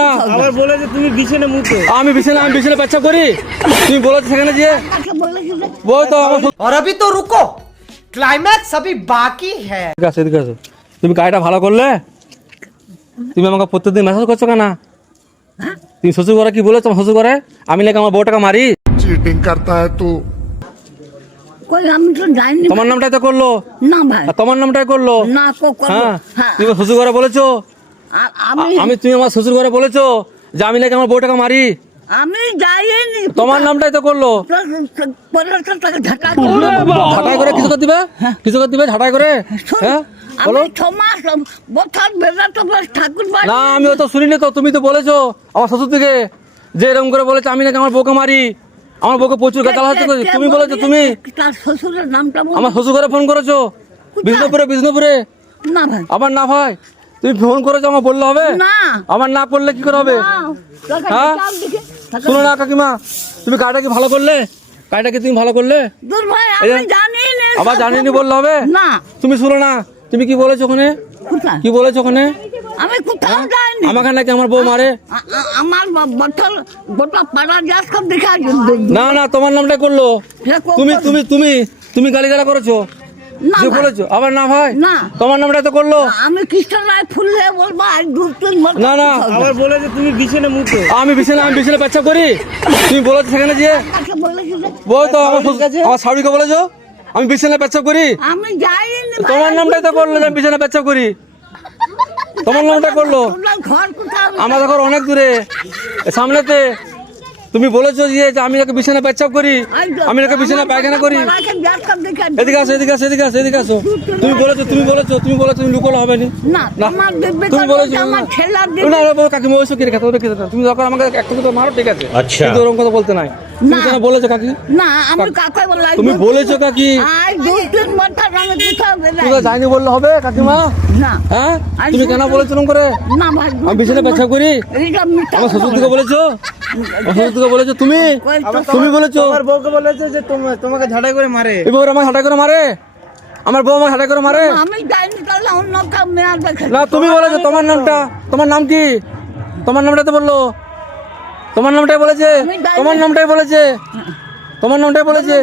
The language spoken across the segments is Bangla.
না আবার বলে যে তুমি বিছানে মুতো আমি বিছানা আমি বিছানা পেচ্ছাপ করি তুমি বলেছো সেখানে যে কাকে বলেছিল বই তো আমার और अभी तो रुको क्लाइमैक्स अभी बाकी है ঠিক আছে এদিকে আসো তুমি গাড়িটা ভালো করলে তুমি আমাকে প্রত্যেকদিন মেসেজ করছো কেন তুমি শ্বশুর করে কি বলেছো আমার শ্বশুর করে আমি নাকি আমার বউটাকে মারি चीटिंग करता है तू কই আমি তো যাইনি তোমার নামটাই তো করলো না ভাই আর তোমার নামটাই করলো না কো করবো। হ্যাঁ হ্যাঁ তুমি আমার শ্বশুর করে বলেছো আ- আমি আমি তুমি আমার শ্বশুর ঘরে বলেছ যে আমি নাকি আমার বউটাকে মারি। আমি যাইনি। তোমার নামটাই তো করল। ঝাঁটাই করে কিছু করে দিবে? কিছু করে দিবে? ঝাঁটাই করে? হ্যাঁ? বলো। না আমি তো শুনিনি তো তুমি তো বলেছ আমার শ্বশুর থেকে যে এরকম করে বলেছে আমি নাকি আমার বউকে মারি। আমার বউকে প্রচুর গাতাল হচ্ছে তুমি বলেছ তুমি? তার শ্বশুরের নামটা আমার শ্বশুর ঘরে ফোন করেছ। বিষ্ণুপুরে বিষ্ণুপুরে? না ভাই। আমার না ভাই? তুমি ফোন করেছ আমার বললে হবে? না। আমার না করলে কি করে হবে? হ্যাঁ? শোনো না কাকিমা তুমি গাড়িটা কি ভালো করলে? গাড়িটা কি তুমি ভালো করলে? দূর ভাই আমি জানি না। আবার জানিনি বললে হবে? না। তুমি শুনো না তুমি কি বলেছ ওখানে? কি বলেছ ওখানে? আমি কোথাও হ্যাঁ? যাইনি। আমাকে নাকি আমার বউ মারে। আমার ব- বছর গোটা পাড়া যাস সব দেখা না না তোমার নামটা করল। তুমি তুমি তুমি তুমি গালিগালা করেছ। যে বলেছ আবার না ভাই না। তোমার নামটা তো করল। আমি কৃষ্ণ রায় ফুললে বলব আজ দু তিন না, না। আবার বলে যে তুমি বিছানে মুতো। আমি বিছানা আমি বিছানা পেচ্ছাপ করি? তুমি বলেছ সেখানে যে যাই। বই তো আমার আমার শাড়িকে বলেছ? আমি বিছানা পেচ্ছাপ করি? আমি ভাই। তোমার নামটাই তো করল যে আমি বিছানা পেচ্ছাপ করি। তোমার নামটা করল? তোমার ঘর আমার ঘর অনেক দূরে। সামনেতে। তুমি বলেছ যে আমি নাকি বিছানা পেচ্ছাপ করি। আমি নাকি বিছানা পায়খানা করি। এদিকে আসো এদিকে আসো এদিকে আসো এদিকে আসো। তুমি বলেছ তুমি বলেছ তুমি বলেছ তুমি লুকোলো হবে নি। তুমি বলেছ না দিব্যি না বাবা, কাকিমা ওইসব কি খেতে তুমি দরকার আমাকে একটা দুটো মারো ঠিক আছে। আচ্ছা। কিন্তু ওরকম কথা বলতে নাই। তুমি কেন বলেছ কাকি? না আমি কাকে বললাম তুমি বলেছ কাকি? আজ দু তিন বছর আমি কোথাও তুমি তো বললে হবে কাকিমা। না। হ্যাঁ? তুমি কেন বলেছ এরকম করে? না ভাই আমি বিছানা পেচ্ছাপ করি? আমার শ্বশুর কথা বলেছ? শ্বশুর বলেছ? তুমি? তুমি বলেছ? তোমার বউকে বলেছে যে তোমাকে ঝাড়াই করে মারে। এবার আমাকে হাঁটাই করে মারে? আমার বউ করে মারে? আমি যাইনি তাহলে অন্য কাউ না তুমি বলেছ তোমার নামটা তোমার নাম কি? তোমার নামটা তো বলল। তোমার নামটাই বলেছে? তোমার নামটাই বলেছে? তোমার নামটাই বলেছে?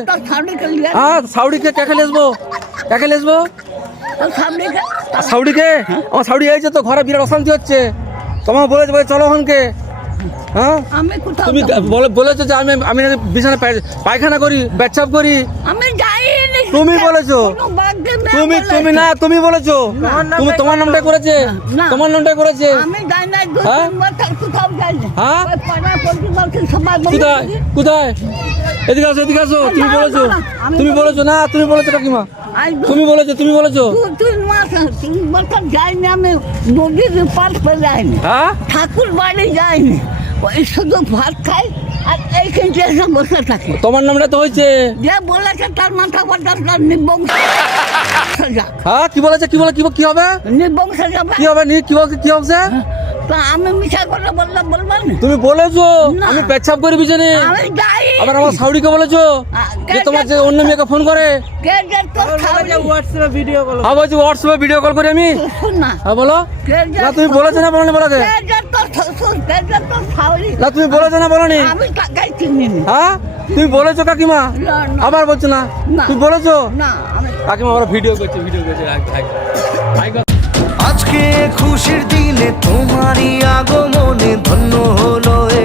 হ্যাঁ সাউডিকে কাকে লেসবো কাকে লেসবো সামনেকে সাউডিকে আমার সাউডি আইছে তো ঘরে বিরাট অশান্তি হচ্ছে। তোমার বলেছে বলে চলো ওখানকে। হ্যাঁ? আমি কোথাও তুমি। বলেছ যে আমি আমি বিছানা পায়খানা করি পেচ্ছাপ করি। আমি যাইনি তুমি বলেছ। তুমি তুমি না তুমি বলেছ। তুমি তোমার নামটাই করেছে? তোমার নামটাই করেছে? আমি যাই না কোথাও হ্যাঁ? কোথায়? কোথায়? এদিকে আসো এদিকে আসো। তুমি বলেছ। তুমি বলেছ না তুমি বলেছ কাকিমা। তুমি বলেছ তুমি বলেছ? যাইনি আমি নদীর পাশ করে যাইনি। হ্যাঁ? ঠাকুর বাড়ি যাইনি। ওই শুধু ভাত খাই আর এইখানটা এসে বসে থাকি। তোমার নামটা তো হয়েছে। যে বলেছে তার মাথা কথা তার নিবংশ। হ্যাঁ কি বলেছে কি বলে কি কি হবে? নিবংশ যাবে। কি হবে নি কি হবে কি হবে তা আমি মিশা কথা বললাম বলবেন? তুমি বলেছ আমি পেচ্ছাপ করি যাই আবার আমার সাউডিকে বলেছ যে তোমার যে অন্য মেয়েকে ফোন করে। আবার হোয়াটসঅ্যাপে ভিডিও কল হ্যাঁ হোয়াটসঅ্যাপে ভিডিও কল করি। আমি? হ্যাঁ বলো। না তুমি বলেছ না বলনি বলো কে যে তোর শ্বশুর, কে যে তোর শাশুড়ি? না তুমি বলেছ না বলনি। হ্যাঁ? তুমি বলেছ কাকিমা। আবার বলছো না। তুমি বলেছ? কাকিমা আমরা ভিডিও করছি ভিডিও করছি আজকে খুশির দিনে তোমারই আগমনে ধন্য হলো এ